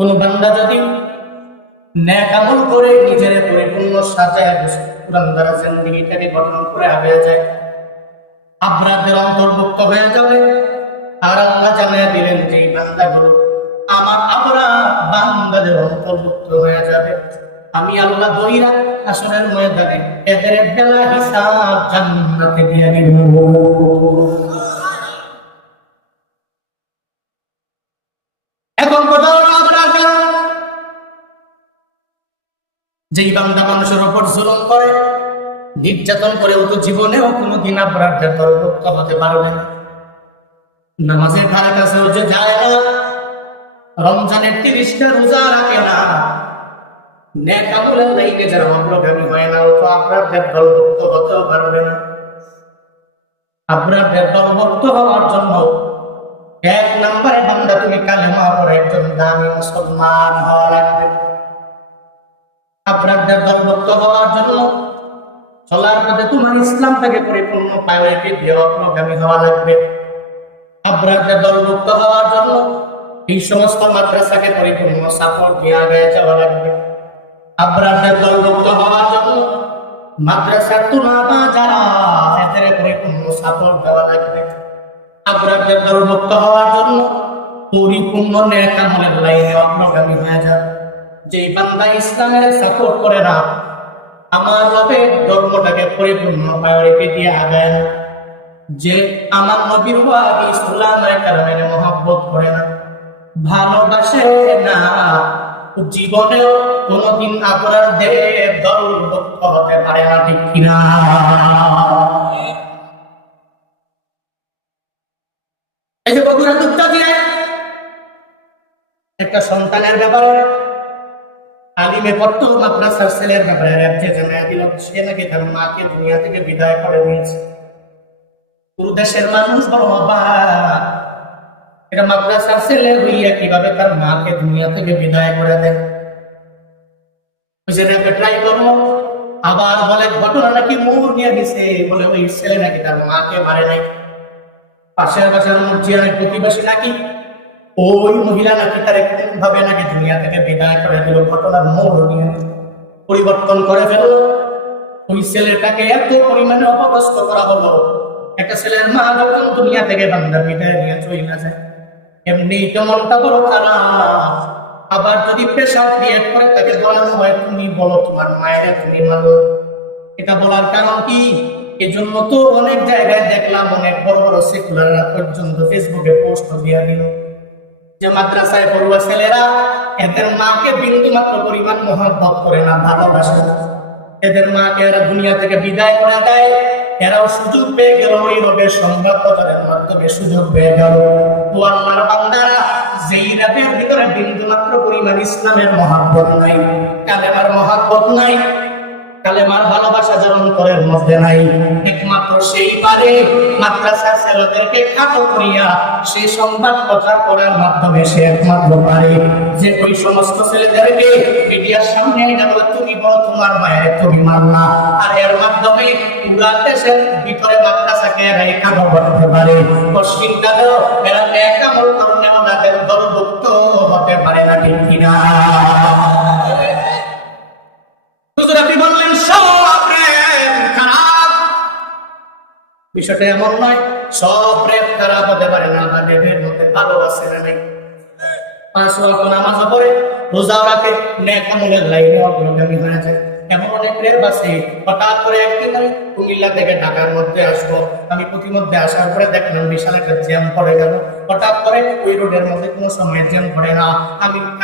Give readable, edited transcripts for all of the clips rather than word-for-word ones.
কোন বান্দা যদি নেক আমল করে নিজের পরিপূর্ণ সাজায় কোরআন দ্বারা জিন্দেগিটাকে গঠন করে আগে যায়, আবরারদের অন্তর্ভুক্ত হয়ে যাবে। আর আল্লাহ জানিয়ে দিলেন যে এই বান্দাগুলো আমার আবরার বান্দাদের অন্তর্ভুক্ত হয়ে যাবে। আমি আল্লাহ দইরা হাসরের ময়দানে এদের বেলা হিসাব জান্নাতে দিয়ে দিব। এখন কথা হলো যেই বান্দা মানুষের উপর জুলুম করে, নির্যাতন করে, ও তো জীবনেও কোনোদিন অপরাধের অন্তর্ভুক্ত হতে পারবে না। নামাজের ধারে কাছেও যে যায় না, রমজানের 30টা রোজা রাখে না, নেক আমলের লাইনে যারা অগ্রগামী হয় না, ও তো অপরাধের দলভুক্ত হতেও পারবে না। অপরাধের দলভুক্ত হওয়ার জন্য 1 নম্বরে বান্দা তুমি কালেমা পড়ে একজন দামি মুসলমান হওয়া লাগবে। অপরাধের দলভুক্ত হওয়ার জন্য চলার পথে তোমার ইসলামটাকে পরিপূর্ণ পায়ে দিয়ে অগ্রগামী হওয়া লাগবে। অপরাধের দলভুক্ত হওয়ার জন্য এই সমস্ত মাদ্রাসাকে পরিপূর্ণ সাপোর্ট দিয়ে আগে যাওয়া লাগবে। অপরাধের দলভুক্ত হওয়ার জন্য মাদ্রাসার তুলাবা যারা এদের পরিপূর্ণ সাপোর্ট দেওয়া লাগবে। অপরাধের দলভুক্ত হওয়ার জন্য পরিপূর্ণ নেক আমলের লাইনে অগ্রগামী হয়ে যাবে। যে বান্দা ইসলামের সাপোর্ট করে না, আমার রবের ধর্মটাকে পরিপূর্ণ প্রায়োরিটি দিয়ে আগায় না, যে আমার নবীর ওয়াহি ইসলামের কারণে মহব্বত করে না, ভালোবাসে না, জীবনেও কোনদিন অপরাধের দলভুক্ত হতে পারে না। ঠিক কিনা? এই যে বগুড়া দুধটা দিয়ে একটা সন্তানের ব্যাপারে আলিমে পড়তো, মাদ্রাসার ছেলের ব্যাপারে রাজ্যে জানাই দিল সে নাকি তার মাকে দুনিয়া থেকে বিদায় করে দিয়েছে। পুরো দেশের মানুষ বড় অবাক, এটা মাদ্রাসার ছেলে হইয়া কিভাবে তার মাকে দুনিয়া থেকে বিদায় করে দেয়। ওই ছেলেকে ট্রাই করলো, আবার বলে ঘটনা নাকি মোড় নিয়ে গেছে, বলে ওই ছেলে নাকি তার মাকে মারে নাই। পাশের বাসার মসজিদের প্রতিবেশী নাকি ওই মহিলা নাকি তার কোন ভাবে নাকি দুনিয়া থেকে বিদায় করে দিল। ঘটনার মোড় নিয়ে পরিবর্তন করে ফেল। ওই ছেলেটাকে এত পরিমাণে অপদস্থ করা হলো, একটা ছেলের মা যখন দুনিয়া থেকে বান্দার বিদায় নিয়ে চলে না যায়, এমনি তো মনটা বড় খারাপ। আবার যদি পেশা দিয়ে করে তাকে বলানো হয় তুমি বলো তোমার মায়ের তুমি মানো, এটা বলার কারণ কি? এজন্য তো অনেক জায়গায় দেখলাম অনেক বড় বড় সেকুলাররা পর্যন্ত ফেসবুকে পোস্ট দিয়ে দিল যে মাদ্রাসায় পড়ুয়া ছেলেরা এদের মাকে বিন্দু মাত্র পরিমাণ মহব্বত করে না, ভালোবাসে না। এদের মাকে এরা দুনিয়া থেকে বিদায় করে দেয়, এরাও সুযোগ পেয়ে গেল ওই রবের সংবাদ প্রচারের মাধ্যমে সুযোগ পেয়ে গেল। তো আল্লাহর বান্দারা যেই রাতের ভিতরে বিন্দু মাত্র পরিমাণ ইসলামের মহব্বত নাই, কালেমার মহব্বত নাই, কালেমার ভালোবাসা যার অন্তরের মধ্যে নাই, একমাত্র সেই পারে মাদ্রাসার ছেলেদেরকে খাটো করিয়া সেই সংবাদ প্রচার করার মাধ্যমে সে একমাত্র পারে যে ওই সমস্ত ছেলেদেরকে মিডিয়ার সামনে আইনা বলে তুমি বলো তোমার মায়ের তুমি মানলা, আর এর মাধ্যমে পুরা দেশের ভিতরে মাদ্রাসাকে এরাই খাটো করতে পারে। পশ্চিম কালেও এরা এক আমল করলে ওনাদের দলভুক্ত হতে পারে না। ঠিক কিনা? আপনি বললেন সব প্রেম খারাপ, বিষয়টা এমন নয়। সব প্রেম খারাপ হতে পারে না, আমাদের মধ্যে ভালো আছে না নাই। 5 ওয়াক্ত নামাজ পড়ে, রোজাও রাখে, নেক আমলের লাইনে অগ্রগামী হয়ে যায়। এমন অনেক প্রেম আছে। হঠাৎ করে একদিন আমি কুমিল্লা থেকে ঢাকার মধ্যে আসবো, আমি প্রতিমধ্যে আসার পরে দেখলাম বিশাল একটা জ্যাম পড়ে গেল। হঠাৎ করে ওই রোডের মধ্যে কোনো সময় জ্যাম পড়ে না।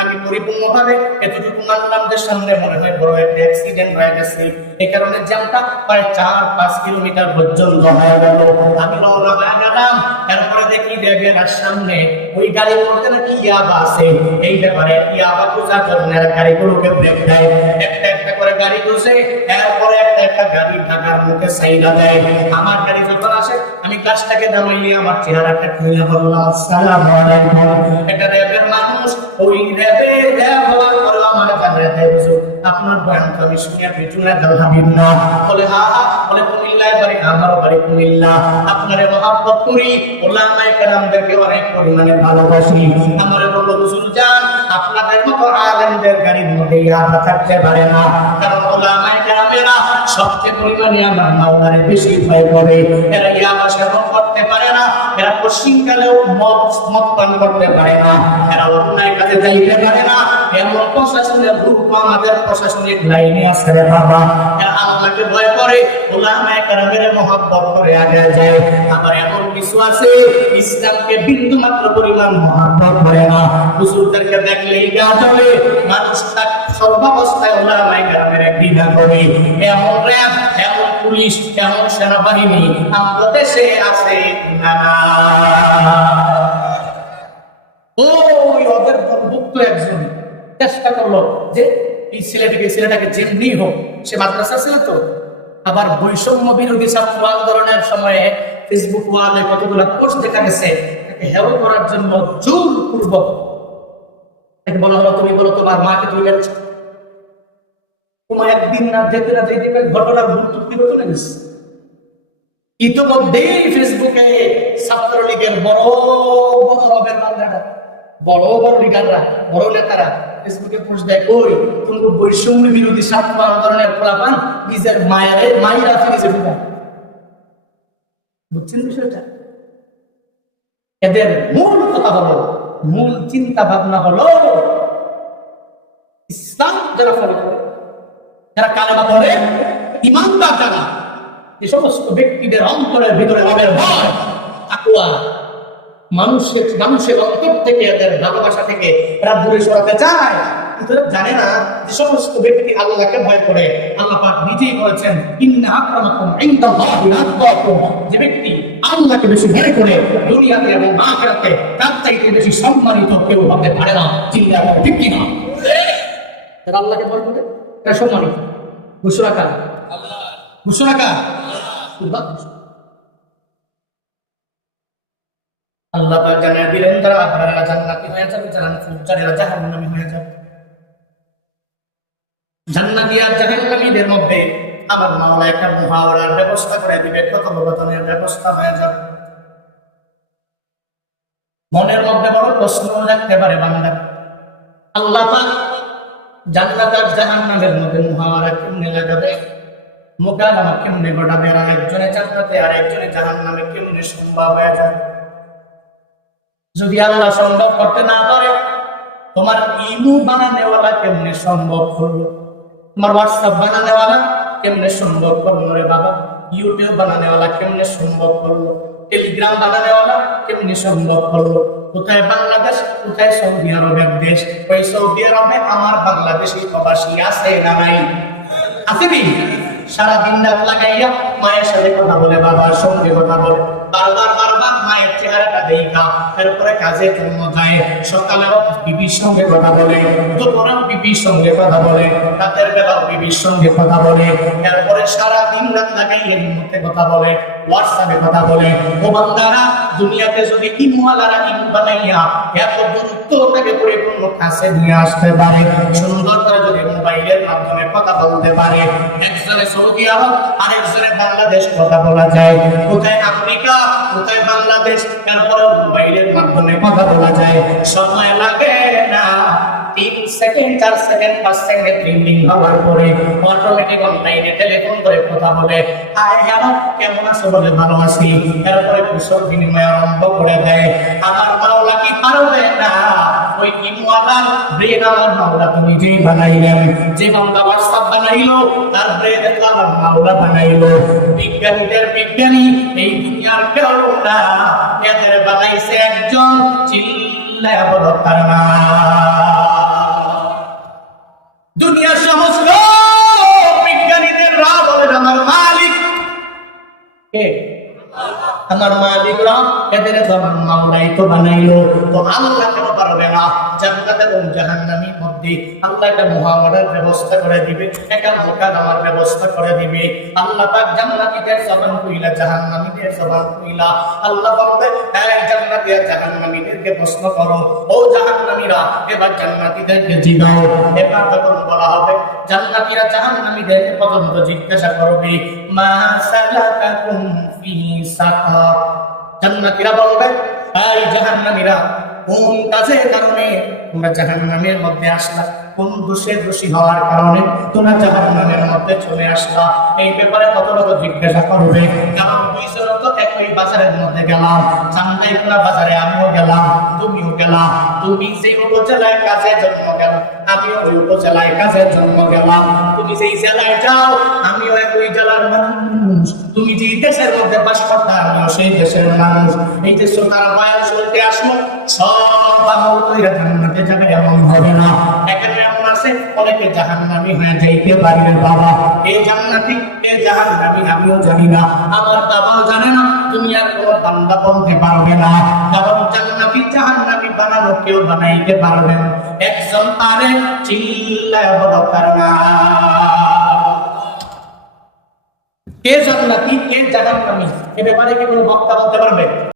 আমি পরিপূর্ণভাবে এতটুকু মানলাম যে সামনে মনে হয় বড় একটা অ্যাক্সিডেন্ট হয়ে গেছে, এই কারণে জ্যামটা প্রায় 4-5 কিলোমিটার পর্যন্ত হয়ে গেল। আমি রওনা হয়ে গেলাম, এরপরে দেখি দেখবেন আর সামনে ওই গাড়ির মধ্যে নাকি ইয়াবা আছে। এই ব্যাপারে ইয়াবা খোঁজার জন্য গাড়িগুলোকে ব্রেক দেয়, একটা একটা করে গাড়ি খুঁজে, এরপরে একটা একটা গাড়ি ঢাকার মুখে সাইডা দেয়। আমার গাড়ি যখন আসে আমি গাছটাকে দামাইলে আমার চেহারাটা খুলে বললাম আসসালামু আলাইকুম। এটা র্যাবের মানুষ, ওই র্যাব হওয়ার পরে আমার জানায় দেয় হুজুর আপনার বয়ান তো আমি শুনে পেছনে দাঁড়াবেন না। বলে বলে কুমিল্লায় বাড়ি, আমারও বাড়ি কুমিল্লা, আপনারে মহব্বত করি, ওলামায়ে কেরামদেরকে অনেক পরিমাণে ভালোবাসি। আমারে বলল হুজুর যান আপনাদের মতো আলেমদের গাড়ির মধ্যে ইয়াবা থাকতে পারে না, কারণ উলামায়ে কেরামেরা সবচেয়ে পরিমাণে আমার মাওলারে বেশি ভয় করে। এরা ইয়াবা সেবন করতে পারে না, এরা পশ্চিমকালেও মদ পান করতে পারে না, এরা অন্যায় কাজে যাইতে পারে না। এমন প্রশাসনের রূপ আমাদের প্রশাসনিক লাইনে আছে রে বাবা। এরা আল্লাহকে ভয় করে, উলামায়ে কেরামের মহব্বত করে আগে যায়। আবার এমন কিছু আছে ইসলামকে বিন্দু মাত্র পরিমাণ মহব্বত করে না, হুজুরদেরকে দেখলেই গা জ্বলে, মানুষ তার সর্বাবস্থায় উলামায়ে কেরামের ঘৃণা করে। এমন র্যাব, এমন পুলিশ, এমন সেনাবাহিনী আমাদের দেশে আছে না? ওই ওদের দলভুক্ত একজন চেষ্টা করলো যে এই ছেলেটাকে যেমনি হোক, সে মাদ্রাসা ছিল তো, আবার বৈষম্য বিরোধী ছাত্র আন্দোলনের সময়ে ফেসবুক ওয়ালে কতগুলো পোস্ট দেখা গেছে, তাকে হেয় করার জন্য জোরপূর্বক তাকে বলা হলো, তুমি বলো তোমার মাকে তুমি মেরেছো। তোমার একদিন না যেতে না যেতে ঘটনার গুরুত্ব চলে গেছে। ইতিমধ্যেই ফেসবুকে ছাত্রলীগের বড় বড় রবের বান্দারা, বড় বড় লিডাররা, বড় নেতারা ফেসবুকে পোস্ট দেয়, কই তুমি বৈষম্য বিরোধী ছাত্র আন্দোলনের ফলাফল নিজের মায়েরা ফিরেছে ঢুকা। বুঝছেন বিষয়টা? এদের মূল কথা হলো, মূল চিন্তা ভাবনা হলো ইসলাম যারা ফলো করে, যারা কালেমা পড়ে, ইমানদার যারা, যে সমস্ত ব্যক্তিদের অন্তরের ভিতরে রবের ভয়, তাকওয়া, মানুষের অন্তর থেকে, এদের ভালোবাসা থেকে এরা দূরে সরাতে চায়, কিন্তু জানে না যে সমস্ত ব্যক্তি আল্লাহকে ভয় করে, আল্লাহ পাক নিজেই বলেছেন, ইন্না আকরামাকুম ইনদাল্লাহি আতকাকুম, যে ব্যক্তি আল্লাহকে বেশি ভয় করে দুনিয়াতে এবং আখিরাতে তার চাইতে বেশি সম্মানিত কেউ হতে পারে না। চিন্তা করো, ঠিক কি না? যারা আল্লাহকে ভয় করে তারা সম্মানিত। ঘোষণা কার? আল্লাহ। ঘোষণা কার? আল্লাহ। আল্লাহ পাক জানিয়ে দিলেন, তারা আবরাররা জান্নাতি হয়ে যাবে, যারা ফুজ্জারেরা জাহান্নামী হয়ে যাবে। জান্নাতি আর জাহান্নামীদের মধ্যে আমার মাওলা একটা মুহাওয়ারার ব্যবস্থা করে দিবে, কথোপকথনের ব্যবস্থা হয়ে যাবে। মনের মধ্যে বড় প্রশ্ন রাখতে পারে বান্দা, আল্লাহ পাক জান্নাত আর জাহান্নামের মধ্যে মুহাওয়ারা কেমনে লাগাবে, মোকাবেলা কেমনে ঘটাবে, আর একজনে জান্নাতে আর একজনে জাহান্নামে কেমনে সম্ভব হয়ে যাবে? যদি আল্লাহ সম্ভব করতে না পারে, তোমার ইমো বানানেওয়ালা কেমনে সম্ভব করলো? তোমার হোয়াটসঅ্যাপ বানানেওয়ালা কেমনে সম্ভব করলো রে বাবা? ইউটিউব বানানেওয়ালা কেমনে সম্ভব করলো? টেলিগ্রাম বানানেওয়ালা কেমনে সম্ভব করলো? কোথায় বাংলাদেশ, কোথায় সৌদি আরবের দেশ? ওই সৌদি আরবে আমার বাংলাদেশি প্রবাসী আছে না নাই? আছে কি? সারাদিন রাত লাগাইয়া মায়ের সাথে কথা বলে, বাবার সঙ্গে কথা বলে, বারবার মায়ের চেহারাটা দেখা, এরপরে কাজে জন্য যায়, সকালেও বিবির সঙ্গে কথা বলে, দুপুরেও বিবির সঙ্গে কথা বলে, রাতের বেলাও বিবির সঙ্গে কথা বলে, এরপরে সারাদিন রাত লাগাইয়া মধ্যে কথা বলে, হোয়াটসঅ্যাপে কথা বলে। ও বান্দারা, দুনিয়াতে যদি ইমওয়ালারা ইম বানাইয়া এত দূরত্ব থেকে পরিপূর্ণ কাছে নিয়ে আসতে পারে, সুন্দর করে যদি মোবাইলের মাধ্যমে কথা বলতে পারে, একজনে সৌদি আরব আর একজনে বাংলাদেশ কথা বলা যায়, কোথায় আমেরিকা, কোথায় বাংলাদেশ, তারপরে মোবাইলের মাধ্যমে কথা বলা যায়, সময় লাগে না 3 সেকেন্ড, 4 সেকেন্ড, 5 সেকেন্ড রিং হওয়ার পরে অটোমেটিক অনলাইনে টেলিফোন করে কথা বলে, হাই হ্যালো কেমন আছো বলে, ভালো আছি, এরপরে কুশল বিনিময় আরম্ভ করে দেয়। আমার মাওলা কি পারবে না? ওই ইমওয়ালা ব্রেন আমার মাওলা তো নিজেই বানাইলেন। যে বান্দা হোয়াটসঅ্যাপ বানাইলো, তার ব্রেন আমার মাওলা বানাইলো। বিজ্ঞানীদের বিজ্ঞানী এই দুনিয়ার কেউ না, এদের বানাইছে একজন, চিল্লায়া বলো তার নাম। দুনিয়ার সমস্ত বিজ্ঞানীদের রাব বলেন আমার মালিক কে? আমার মালিকরা, এদের তো আমার মাওলাই তো বানাইলো। তো আল্লাহ কেন পারবে না? জান্নাত এবং জাহান্নামের মধ্যে আল্লাহ একটা মুহাওয়ারার ব্যবস্থা করে দিবে, একটা মোকাবেলার ব্যবস্থা করে দিবে। আল্লাহ পাক জান্নাতীদের জবান কইলা, জাহান্নামীদের জবান কইলা। আল্লাহ বলবে, এই জান্নাতী আর জাহান্নামীদেরকে প্রশ্ন করো, ও জাহান্নামীরা এবার জান্নাতীদেরকে জিগাও। এবার তখন বলা হবে, জান্নাতীরা জাহান্নামীদেরকে পর্যন্ত জিজ্ঞাসা করবে, মা সালাকাকুম ফি সাকার। জান্নাতীরা বলবে, এই জাহান্নামীরা কোন কাজের কারণে তোমরা জাহান্নামের মধ্যে আসলা, কোন দোষে দোষী হওয়ার কারণে তোমরা জাহান্নামের মধ্যে চলে আসলা, এই ব্যাপারে কত লোক জিজ্ঞাসা করবে। কারণ দুইজন তো একই বাজারের মধ্যে গেলাম, চান্দাইপুরা বাজারে আমিও গেলাম, তুমিও গেলাম। তুমি যে উপজেলায় কাজের জন্য গেল, আমিও ওই উপজেলায় কাজের জন্য গেলাম। তুমি যেই জেলায় যাও, আমিও একই জেলার মানুষ। তুমি যে দেশের মধ্যে বাস করতে, আমিও সেই দেশের মানুষ। এই দেশ তার মায়ের চলতে আসলো, সব আমল কইরা জান্নাতে যাবে এমন হবে না। এখানে এমন আছে অনেকে জাহান্নামী হয়ে যাইতে পারবে। বাবা এই জান্নাতি এই জাহান্নামী আমিও জানি না, আমার বাবাও জানে না, তুমি আর কোনো বান্দা বলতে পারবে না। কারণ জান্নাতি জাহান্নামী বানানো কেউ বানাইতে পারবে না। একজন পারে, চিল্লায় বড় কারণা কে জান্নাতি কে জাহান্নামী এ ব্যাপারে কি কোনো বক্তা বলতে পারবে?